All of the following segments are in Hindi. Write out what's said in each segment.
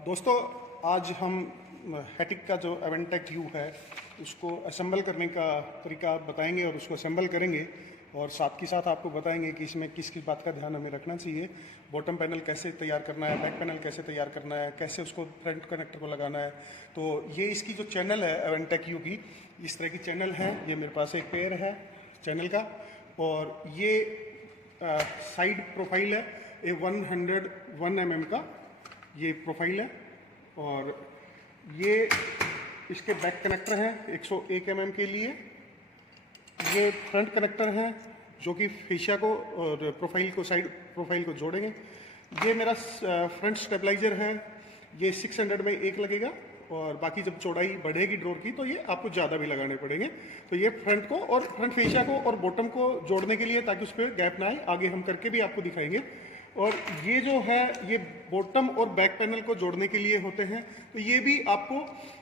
दोस्तों, आज हम हैटिक का जो एवेंटेक यू है उसको असेंबल करने का तरीका बताएंगे और उसको असेंबल करेंगे और साथ के साथ आपको बताएंगे कि इसमें किस किस बात का ध्यान हमें रखना चाहिए। बॉटम पैनल कैसे तैयार करना है, बैक पैनल कैसे तैयार करना है, कैसे उसको फ्रंट कनेक्टर को लगाना है। तो ये इसकी जो चैनल है एवेंटेक यू की, इस तरह की चैनल है। ये मेरे पास एक पेयर है चैनल का और ये साइड प्रोफाइल है। ये 101 mm का ये प्रोफाइल है और ये इसके बैक कनेक्टर हैं 101 mm के लिए। ये फ्रंट कनेक्टर हैं जो कि फेशिया को और प्रोफाइल को, साइड प्रोफाइल को जोड़ेंगे। ये मेरा फ्रंट स्टेबलाइजर है, ये 600 में एक लगेगा और बाकी जब चौड़ाई बढ़ेगी ड्रोर की तो ये आपको ज़्यादा भी लगाने पड़ेंगे। तो ये फ्रंट को और फ्रंट फेशिया को और बॉटम को जोड़ने के लिए, ताकि उस पर गैप ना आए। आगे हम करके भी आपको दिखाएंगे। और ये जो है ये बॉटम और बैक पैनल को जोड़ने के लिए होते हैं। तो ये भी आपको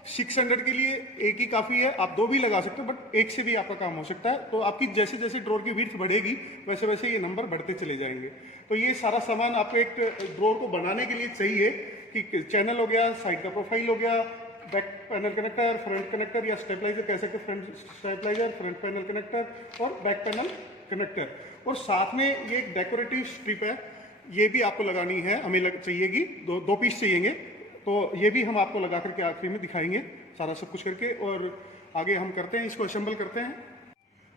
600 के लिए एक ही काफ़ी है, आप दो भी लगा सकते हो, बट एक से भी आपका काम हो सकता है। तो आपकी जैसे जैसे ड्रोर की विड्थ बढ़ेगी वैसे वैसे ये नंबर बढ़ते चले जाएंगे। तो ये सारा सामान आपको एक ड्रोर को बनाने के लिए चाहिए कि चैनल हो गया, साइड का प्रोफाइल हो गया, back panel connector, front connector या स्टेबलाइजर कह सकते, front stabiliser, front panel connector और बैक पैनल कनेक्टर। और साथ में ये एक डेकोरेटिव स्ट्रिप है, ये भी आपको लगानी है, हमें चाहिएगी, दो पीस चाहिएंगे। तो ये भी हम आपको लगा करके आखिरी में दिखाएंगे सारा सब कुछ करके, और आगे हम करते हैं, इसको असेंबल करते हैं।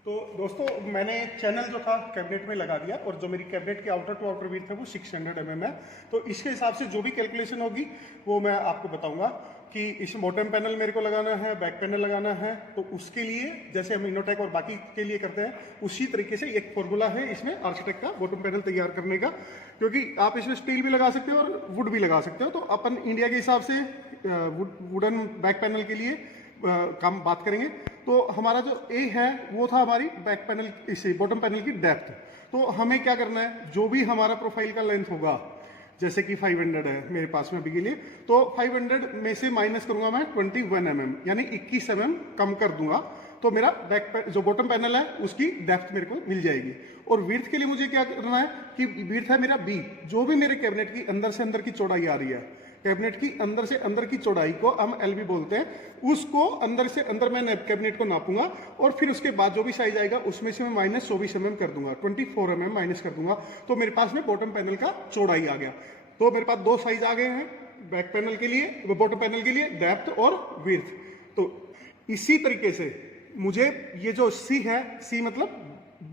तो दोस्तों, मैंने चैनल जो था कैबिनेट में लगा दिया और जो मेरी कैबिनेट की आउटर टू आउटर विड्थ है वो 600 mm है। तो इसके हिसाब से जो भी कैलकुलेशन होगी वो मैं आपको बताऊंगा कि इस बॉटम पैनल मेरे को लगाना है, बैक पैनल लगाना है। तो उसके लिए जैसे हम इनोटेक और बाकी के लिए करते हैं उसी तरीके से एक फॉर्मूला है इसमें आर्किटेक्ट का बॉटम पैनल तैयार करने का, क्योंकि आप इसमें स्टील भी लगा सकते हो और वुड भी लगा सकते हो। तो अपन इंडिया के हिसाब से वुडन बैक पैनल के लिए काम बात करेंगे। तो हमारा जो ए है वो था हमारी बैक पैनल, इसे बॉटम पैनल की डेप्थ। तो हमें क्या करना है, जो भी हमारा प्रोफाइल का लेंथ होगा, जैसे कि 500 है मेरे पास में अभी के लिए, तो 500 में से माइनस करूंगा मैं 21 mm, यानी 21 mm कम कर दूंगा। तो मेरा जो बॉटम पैनल है उसकी डेप्थ मेरे को मिल जाएगी। और विड्थ के लिए मुझे क्या करना है कि विड्थ है मेरा बी, जो भी मेरे कैबिनेट की अंदर से अंदर की चौड़ाई आ रही है, कैबिनेट की अंदर से अंदर की चौड़ाई को हम एलबी बोलते हैं, उसको अंदर से अंदर मैं कैबिनेट को नापूंगा और फिर उसके बाद जो भी साइज आएगा उसमें से मैं माइनस 24 mm कर दूंगा, 24 mm माइनस कर दूंगा। तो मेरे पास में बॉटम पैनल का चौड़ाई आ गया। तो मेरे पास दो साइज आ गए हैं, बैक पैनल के लिए, बॉटम पैनल के लिए डेप्थ और विड्थ। तो इसी तरीके से मुझे ये जो सी है, सी मतलब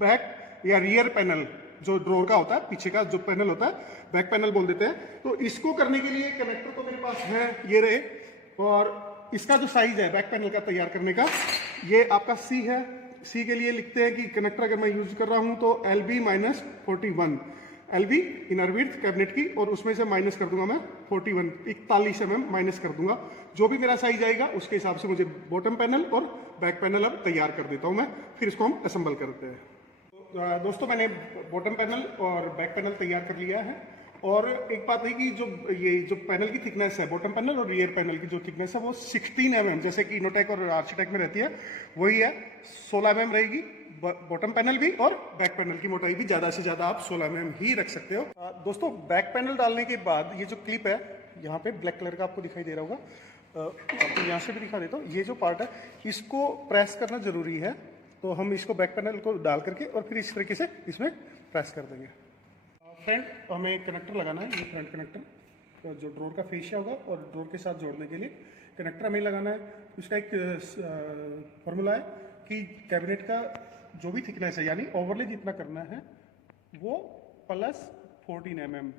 बैक या रियर पैनल, जो ड्रोर का होता है, पीछे का जो पैनल होता है बैक पैनल बोल देते हैं। तो इसको करने के लिए कनेक्टर तो मेरे पास है, ये रहे। और इसका जो साइज है बैक पैनल का तैयार करने का, ये आपका सी है। सी के लिए लिखते हैं कि कनेक्टर अगर मैं यूज कर रहा हूं तो LB minus 41, LB inner width cabinet की, और उसमें से माइनस कर दूंगा मैं 41 mm माइनस कर दूंगा। जो भी मेरा साइज आएगा उसके हिसाब से मुझे बॉटम पैनल और बैक पैनल अब तैयार कर देता हूं मैं, फिर इसको हम असेंबल करते हैं। दोस्तों, मैंने बॉटम पैनल और बैक पैनल तैयार कर लिया है। और एक बात है कि जो पैनल की थिकनेस है, बॉटम पैनल और रियर पैनल की जो थिकनेस है वो 16 mm, जैसे कि इनोटेक और आर्किटेक्ट में रहती है वही है। 16 mm रहेगी बॉटम पैनल भी, और बैक पैनल की मोटाई भी ज़्यादा से ज़्यादा आप 16 mm ही रख सकते हो। दोस्तों, बैक पैनल डालने के बाद ये जो क्लिप है यहाँ पे ब्लैक कलर का आपको दिखाई दे रहा होगा, आपको यहाँ से भी दिखा देता हूँ। ये जो पार्ट है इसको प्रेस करना जरूरी है। तो हम इसको बैक पैनल को डाल करके और फिर इस तरीके से इसमें प्रेस कर देंगे। फ्रंट हमें कनेक्टर लगाना है, ये फ्रंट कनेक्टर तो जो ड्रोर का फेशिया होगा और ड्रोर के साथ जोड़ने के लिए कनेक्टर हमें लगाना है। इसका एक फॉर्मूला है कि कैबिनेट का जो भी थिकनेस है, यानी ओवरले जितना करना है वो प्लस 14 mm।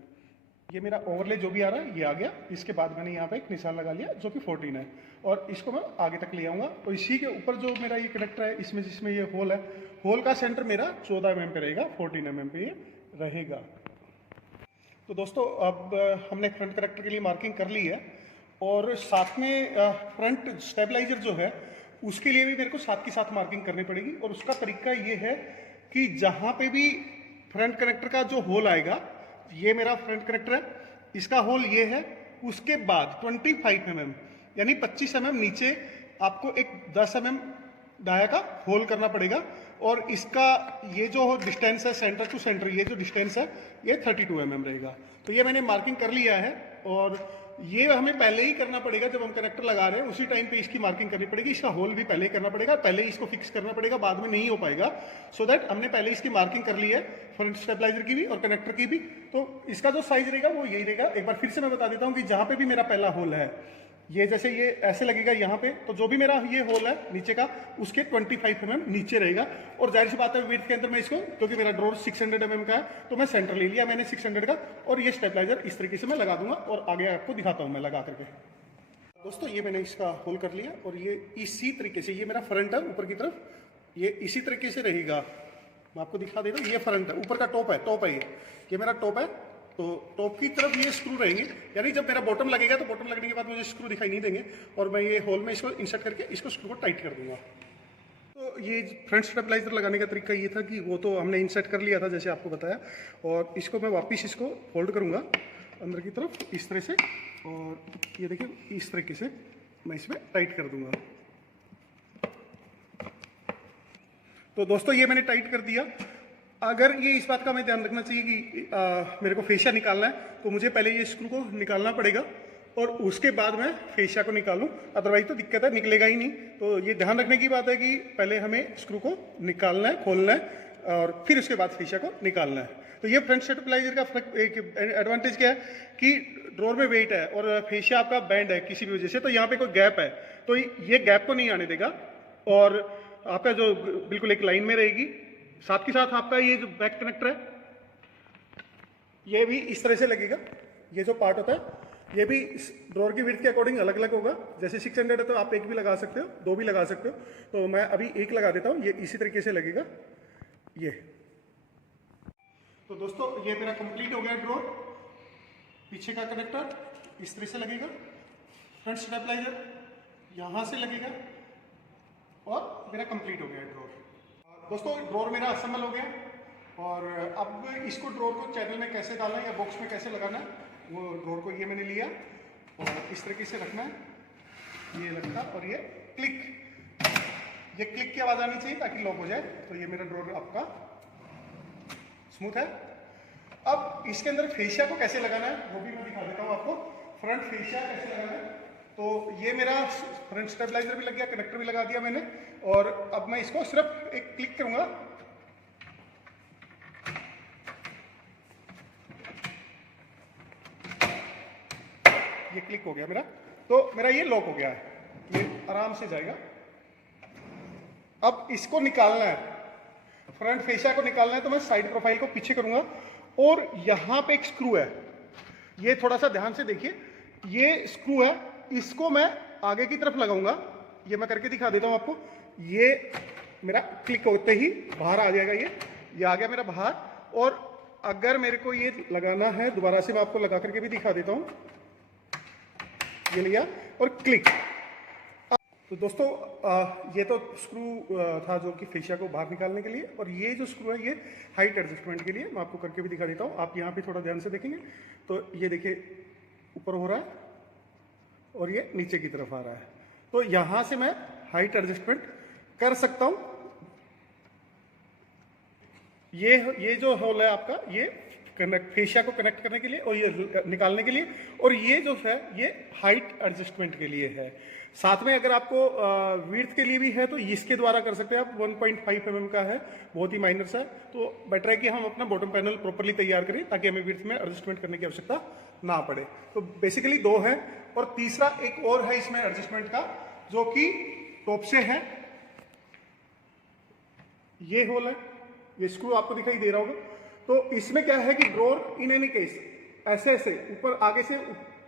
ये मेरा ओवरले जो भी आ रहा है ये आ गया। इसके बाद मैंने यहाँ पे एक निशान लगा लिया जो कि 14 है, और इसको मैं आगे तक ले आऊँगा। और इसी के ऊपर जो मेरा ये कनेक्टर है, इसमें जिसमें ये होल है, होल का सेंटर मेरा 14 mm पे रहेगा, 14 mm पे ये रहेगा। तो दोस्तों, अब हमने फ्रंट कनेक्टर के लिए मार्किंग कर ली है, और साथ में फ्रंट स्टेबलाइजर जो है उसके लिए भी मेरे को साथ के साथ मार्किंग करनी पड़ेगी। और उसका तरीका ये है कि जहाँ पे भी फ्रंट कनेक्टर का जो होल आएगा, ये मेरा फ्रंट कनेक्टर है, इसका होल ये है, उसके बाद 25 mm यानी 25 mm नीचे आपको एक 10 mm डाया का होल करना पड़ेगा। और इसका ये जो डिस्टेंस है सेंटर टू सेंटर, ये जो डिस्टेंस है ये 32 mm रहेगा। तो ये मैंने मार्किंग कर लिया है। और ये हमें पहले ही करना पड़ेगा, जब हम कनेक्टर लगा रहे हैं उसी टाइम पे इसकी मार्किंग करनी पड़ेगी, इसका होल भी पहले ही करना पड़ेगा, पहले ही इसको फिक्स करना पड़ेगा, बाद में नहीं हो पाएगा। सो दैट हमने पहले इसकी मार्किंग कर ली है, फ्रंट स्टेबलाइजर की भी और कनेक्टर की भी। तो इसका जो साइज रहेगा वो यही रहेगा। एक बार फिर से मैं बता देता हूँ कि जहाँ पे भी मेरा पहला होल है, ये जैसे ये ऐसे लगेगा यहाँ पे, तो जो भी मेरा ये होल है नीचे का, उसके 25 mm नीचे रहेगा। और जाहिर सी बात है विड्थ के अंदर मैं इसको, क्योंकि मेरा ड्रोर 600 mm का है, तो मैं सेंटर ले लिया मैंने 600 का, और ये स्टेबलाइजर इस तरीके से मैं लगा दूंगा और आगे आपको दिखाता हूँ मैं लगा करके। दोस्तों ये मैंने इसका होल कर लिया, और ये इसी तरीके से, ये मेरा फ्रंट है ऊपर की तरफ, ये इसी तरीके से रहेगा। मैं आपको दिखा देता हूँ, ये फ्रंट है, ऊपर का टॉप है, ये मेरा टॉप है। तो टॉप की तरफ ये स्क्रू रहेंगे, यानी जब मेरा बॉटम लगेगा तो बॉटम लगने के बाद मुझे स्क्रू दिखाई नहीं देंगे, और मैं ये होल में इसको इंसर्ट करके इसको स्क्रू को टाइट कर दूंगा। तो ये फ्रंट स्टेबलाइजर लगाने का तरीका ये था कि वो तो हमने इंसर्ट कर लिया था जैसे आपको बताया, और इसको मैं वापस इसको फोल्ड करूंगा अंदर की तरफ इस तरह से, और ये देखिए इस तरीके से मैं इसमें टाइट कर दूंगा। तो दोस्तों ये मैंने टाइट कर दिया। अगर ये इस बात का हमें ध्यान रखना चाहिए कि मेरे को फेशिया निकालना है, तो मुझे पहले ये स्क्रू को निकालना पड़ेगा और उसके बाद मैं फेशिया को निकालूं, अदरवाइज तो दिक्कत है, निकलेगा ही नहीं। तो ये ध्यान रखने की बात है कि पहले हमें स्क्रू को निकालना है, खोलना है, और फिर उसके बाद फेशिया को निकालना है। तो ये फ्रंट स्टेबलाइजर का एक एडवांटेज क्या है कि ड्रोर में वेट है और फेशिया आपका बैंड है किसी भी वजह से, तो यहाँ पे कोई गैप है तो ये गैप को नहीं आने देगा, और आपका जो बिल्कुल एक लाइन में रहेगी। साथ के साथ आपका ये जो बैक कनेक्टर है ये भी इस तरह से लगेगा। ये जो पार्ट होता है ये भी ड्रॉर की विड्थ के अकॉर्डिंग अलग अलग होगा। जैसे 600 है तो आप एक भी लगा सकते हो, दो भी लगा सकते हो, तो मैं अभी एक लगा देता हूँ। ये इसी तरीके से लगेगा ये। तो दोस्तों ये मेरा कंप्लीट हो गया ड्रॉर। पीछे का कनेक्टर इस तरह से लगेगा, फ्रंट स्टेबलाइजर यहाँ से लगेगा, और मेरा कंप्लीट हो गया ड्रॉर। दोस्तों ड्रॉर मेरा असेंबल हो गया, और अब इसको ड्रॉर को चैनल में कैसे डालना है या बॉक्स में कैसे लगाना है, वो ड्रॉर को ये मैंने लिया और इस तरीके से रखना है, ये लगता, और ये क्लिक की आवाज़ आनी चाहिए ताकि लॉक हो जाए। तो ये मेरा ड्रॉर आपका स्मूथ है। अब इसके अंदर फेशिया को कैसे लगाना है वो भी मैं दिखा देता हूँ आपको। फ्रंट फेशिया कैसे लगाना है, तो ये मेरा फ्रंट स्टेबलाइजर भी लग गया, कनेक्टर भी लगा दिया मैंने, और अब मैं इसको सिर्फ एक क्लिक करूंगा, ये क्लिक हो गया मेरा, तो मेरा ये लॉक हो गया है, ये आराम से जाएगा। अब इसको निकालना है, फ्रंट फेशिया को निकालना है, तो मैं साइड प्रोफाइल को पीछे करूंगा, और यहां पे एक स्क्रू है, ये थोड़ा सा ध्यान से देखिए, ये स्क्रू है, इसको मैं आगे की तरफ लगाऊंगा। ये मैं करके दिखा देता हूं आपको। ये मेरा क्लिक होते ही बाहर आ जाएगा, ये आ गया मेरा बाहर। और अगर मेरे को ये लगाना है दोबारा से, मैं आपको लगा करके भी दिखा देता हूं। ये लिया और क्लिक। तो दोस्तों ये तो स्क्रू था जो कि फेशिया को बाहर निकालने के लिए, और ये जो स्क्रू है ये हाइट एडजस्टमेंट के लिए। मैं आपको करके भी दिखा देता हूँ, आप यहाँ पे थोड़ा ध्यान से देखेंगे तो ये देखिए ऊपर हो रहा है और ये नीचे की तरफ आ रहा है, तो यहाँ से मैं हाइट एडजस्टमेंट कर सकता हूँ। ये जो होल है आपका, ये फेशिया को कनेक्ट करने के लिए और ये निकालने के लिए, और ये जो है ये हाइट एडजस्टमेंट के लिए है। साथ में अगर आपको विड्थ के लिए भी है तो इसके द्वारा कर सकते हैं आप। 1.5 mm का है, बहुत ही माइनर सा, तो बेटर है कि हम अपना बॉटम पैनल प्रॉपर्ली तैयार करें ताकि हमें विड्थ में एडजस्टमेंट करने की आवश्यकता ना पड़े। तो बेसिकली दो है, और तीसरा एक और है इसमें एडजस्टमेंट का, जो कि टॉप से है। ये होल है, ये स्क्रू आपको दिखाई दे रहा होगा। तो इसमें क्या है कि ड्रॉर इन एनी केस ऐसे ऊपर आगे से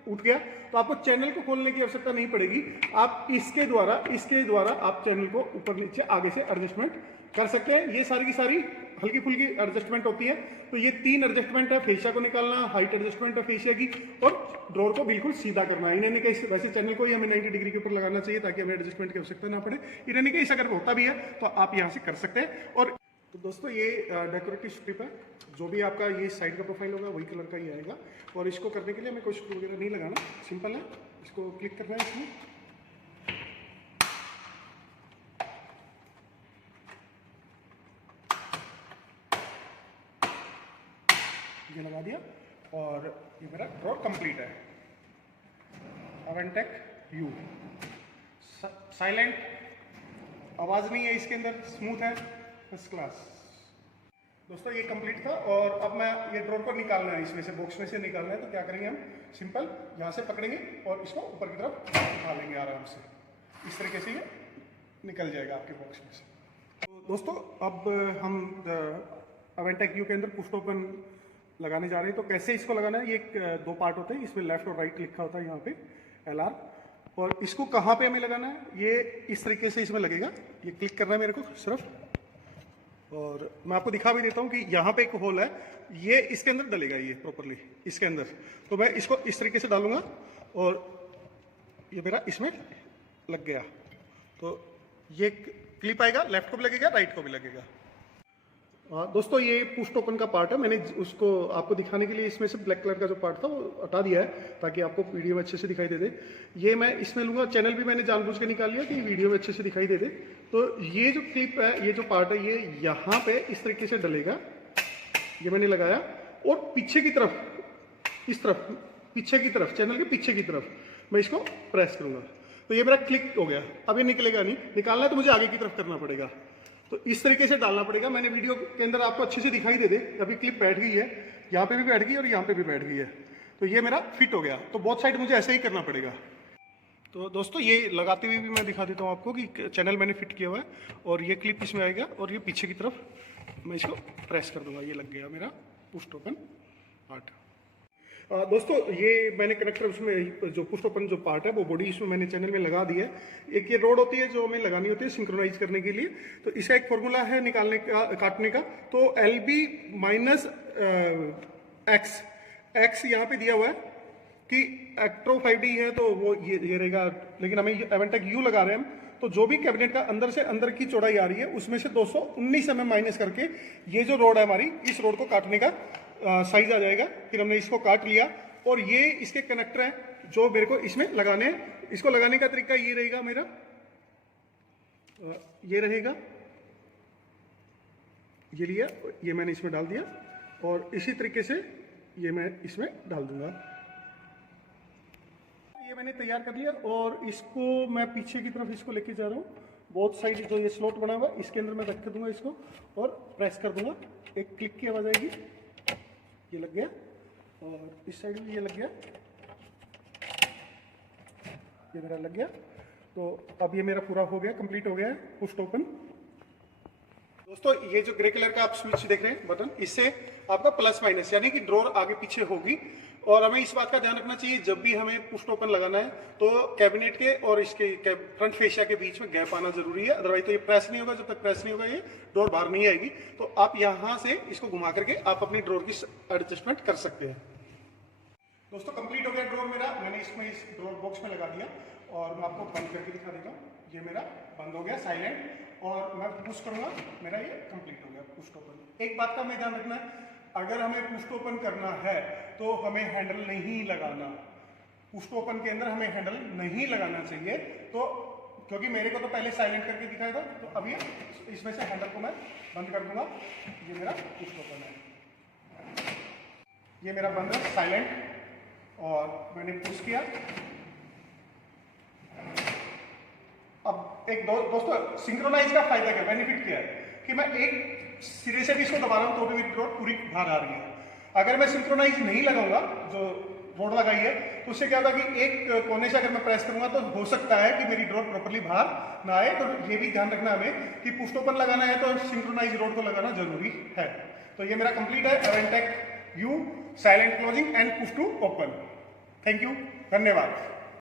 उठ गया तो आपको चैनल को खोलने की आवश्यकता नहीं पड़ेगी। आप इसके द्वारा आप चैनल को ऊपर नीचे आगे से एडजस्टमेंट कर सकते हैं। ये सारी की सारी हल्की फुल्की एडजस्टमेंट होती है। तो ये 3 एडजस्टमेंट है, फेशिया को निकालना, हाइट एडजस्टमेंट है फेशिया की, और ड्रॉर को बिल्कुल सीधा करना है। इन एनी केस वैसे चैनल को ही हमें 90 डिग्री के ऊपर लगाना चाहिए ताकि हमें एडजस्टमेंट की आवश्यकता ना पड़े। इन एनी केस अगर होता भी है तो आप यहाँ से कर सकते हैं। और तो दोस्तों ये डेकोरेटिव स्ट्रिप है, जो भी आपका ये साइड का प्रोफाइल होगा वही कलर का ही आएगा। और इसको करने के लिए हमें कोई स्क्रू वगैरह नहीं लगाना, सिंपल है। इसको क्लिक करना है, इसमें ये लगा दिया और ये मेरा ड्रॉर कंप्लीट है। अवेंटेक यू साइलेंट, आवाज़ नहीं है इसके अंदर, स्मूथ है, फर्स्ट क्लास। दोस्तों ये कंप्लीट था और अब मैं ये ड्रॉर को निकालना है, इसमें से बॉक्स में से निकालना है। तो क्या करेंगे हम, सिंपल यहाँ से पकड़ेंगे और इसको ऊपर की तरफ उठा लेंगे आराम से। इस तरीके से ये निकल जाएगा आपके बॉक्स में से। तो दोस्तों अब हम अवेंटेक यू के अंदर पुश ओपन लगाने जा रहे हैं। तो कैसे इसको लगाना है, ये दो पार्ट होते हैं, इसमें लेफ्ट और राइट लिखा होता है यहाँ पे LR। और इसको कहाँ पे हमें लगाना है, ये इस तरीके से इसमें लगेगा। ये क्लिक करना है मेरे को सिर्फ, और मैं आपको दिखा भी देता हूँ कि यहाँ पे एक होल है, ये इसके अंदर डलेगा, ये प्रॉपरली इसके अंदर। तो मैं इसको इस तरीके से डालूंगा और ये मेरा इसमें लग गया। तो ये क्लिप आएगा, लेफ्ट को भी लगेगा, राइट को भी लगेगा। दोस्तों ये पुश ओपन का पार्ट है, मैंने उसको आपको दिखाने के लिए इसमें से ब्लैक कलर का जो पार्ट था वो हटा दिया है ताकि आपको वीडियो में अच्छे से दिखाई दे दे। ये मैं इसमें लूँगा, चैनल भी मैंने जानबूझ के निकाल लिया कि वीडियो में अच्छे से दिखाई दे दे। तो ये जो क्लिप है, ये जो पार्ट है, ये यहाँ पे इस तरीके से डलेगा। ये मैंने लगाया और पीछे की तरफ, इस तरफ पीछे की तरफ, चैनल के पीछे की तरफ मैं इसको प्रेस करूँगा। तो ये मेरा क्लिक हो गया। अब ये निकलेगा नहीं, निकालना है तो मुझे आगे की तरफ करना पड़ेगा। तो इस तरीके से डालना पड़ेगा। मैंने वीडियो के अंदर आपको अच्छे से दिखाई दे दे, अभी क्लिप बैठ गई है, यहाँ पे भी बैठ गई और यहाँ पे भी बैठ गई है। तो ये मेरा फिट हो गया। तो बोथ साइड मुझे ऐसे ही करना पड़ेगा। तो दोस्तों ये लगाते हुए भी मैं दिखा देता हूँ आपको कि चैनल मैंने फिट किया हुआ है और ये क्लिप इसमें आएगा और ये पीछे की तरफ मैं इसको प्रेस कर दूंगा। ये लग गया मेरा पुश ओपन पार्ट। दोस्तों ये मैंने कनेक्टर उसमें जो पुश ओपन जो पार्ट है वो बॉडी इसमें मैंने चैनल में लगा दी है। एक ये रोड होती है जो हमें लगानी होती है सिंक्रोनाइज करने के लिए। तो इसका एक फॉर्मूला है निकालने का, काटने का। तो LB माइनस एक्स यहाँ पे दिया हुआ है कि एक्ट्रो 5D है तो वो ये रहेगा, लेकिन हमें अवेंटेक यू लगा रहे हैं हम। तो जो भी कैबिनेट का अंदर से अंदर की चौड़ाई आ रही है उसमें से 219 mm माइनस करके ये जो रोड है हमारी, इस रोड को काटने का साइज आ जाएगा। फिर हमने इसको काट लिया और ये इसके कनेक्टर हैं जो मेरे को इसमें लगाने हैं। इसको लगाने का तरीका ये रहेगा मेरा, ये रहेगा, ये लिया, ये मैंने इसमें डाल दिया और इसी तरीके से ये मैं इसमें डाल दूंगा। ये मैंने तैयार कर लिया और इसको मैं पीछे की तरफ इसको लेके जा रहा हूँ। बोथ साइड जो ये स्लॉट बना हुआ इसके अंदर मैं रख दूंगा इसको और प्रेस कर दूंगा। एक क्लिक की आवाज आएगी, ये लग गया और इस साइड में ये लग गया, ये मेरा लग गया। तो अब ये मेरा पूरा हो गया, कंप्लीट हो गया है पुश ओपन। दोस्तों ये जो ग्रे कलर का आप स्विच देख रहे हैं बटन, इससे आपका प्लस माइनस यानी कि ड्रॉर आगे पीछे होगी। और हमें इस बात का ध्यान रखना चाहिए जब भी हमें पुश ओपन लगाना है तो कैबिनेट के और इसके फ्रंट फेशिया के बीच में गैप आना जरूरी है, अदरवाइज तो ये प्रेस नहीं होगा। जब तक प्रेस नहीं होगा ये ड्रॉर बाहर नहीं आएगी। तो आप यहाँ से इसको घुमा करके आप अपनी ड्रॉर की एडजस्टमेंट कर सकते हैं। दोस्तों कंप्लीट हो गया ड्रॉर मेरा, मैंने इसमें इस ड्रॉर बॉक्स में लगा दिया और मैं आपको बंद करके दिखा देता हूँ। ये मेरा बंद हो गया साइलेंट और मैं पुश करूँगा, मेरा ये कंप्लीट हो गया पुश ओपन। एक बात का हमें ध्यान रखना है, अगर हमें पुश ओपन करना है तो हमें हैंडल नहीं लगाना। पुश ओपन के अंदर हमें हैंडल नहीं लगाना चाहिए। तो क्योंकि मेरे को तो पहले साइलेंट करके दिखाया था, तो अभी इसमें से हैंडल को मैं बंद कर दूंगा। ये मेरा पुश ओपन है, ये मेरा बंद है साइलेंट और मैंने पुश किया। अब एक दोस्तों सिंक्रोनाइज का फायदा क्या, बेनिफिट क्या है कि मैं एक सिरे से भी इसको दबा रहा हूं तो भी मेरी ड्रॉर पूरी बाहर आ रही है। अगर मैं सिंक्रोनाइज नहीं लगाऊंगा, जो रोड लगाई है, तो उससे क्या होगा कि एक कोने से अगर मैं प्रेस करूंगा तो हो सकता है कि मेरी ड्रॉर प्रॉपर्ली बाहर ना आए। तो ये भी ध्यान रखना हमें कि पुश ओपन लगाना है तो सिंक्रोनाइज रोड को लगाना जरूरी है। तो ये मेरा कंप्लीट है अवेंटेक U silent closing and push to open. Thank you, धन्यवाद।